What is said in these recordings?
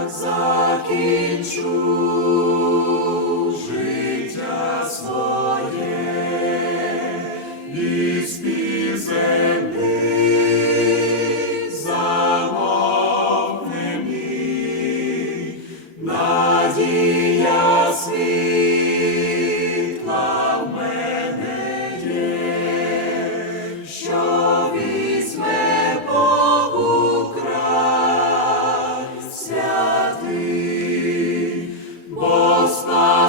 так закінчу життя своє і спіземний замовнений.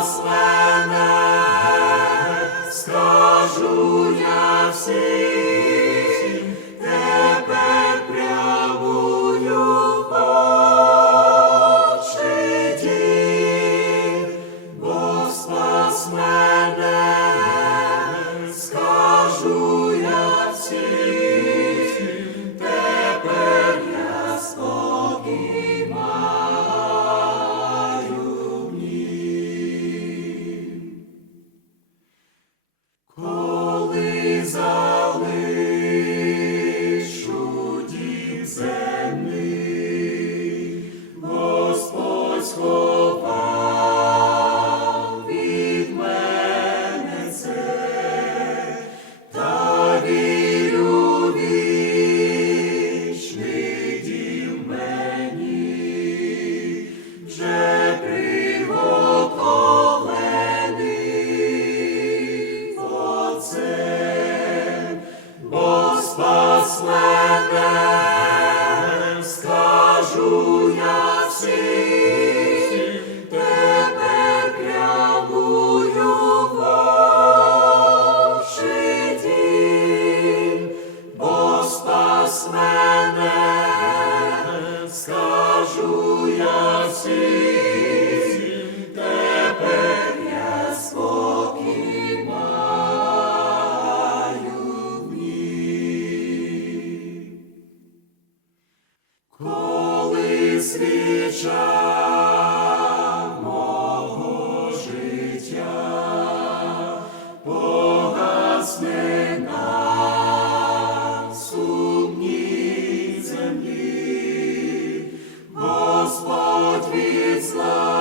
I'll smile. зали. slave. свіча мого життя погасне на сумній землі, Господь відзнав.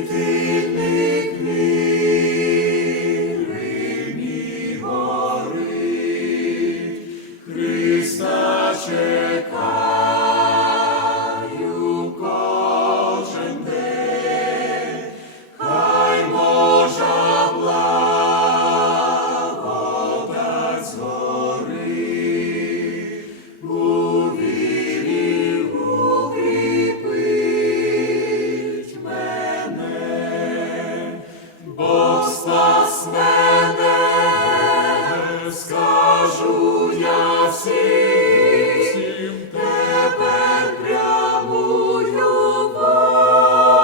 скажу я всім, тепер прямую вовши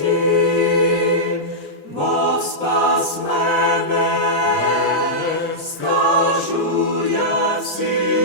дім, спас мене, скажу я всім.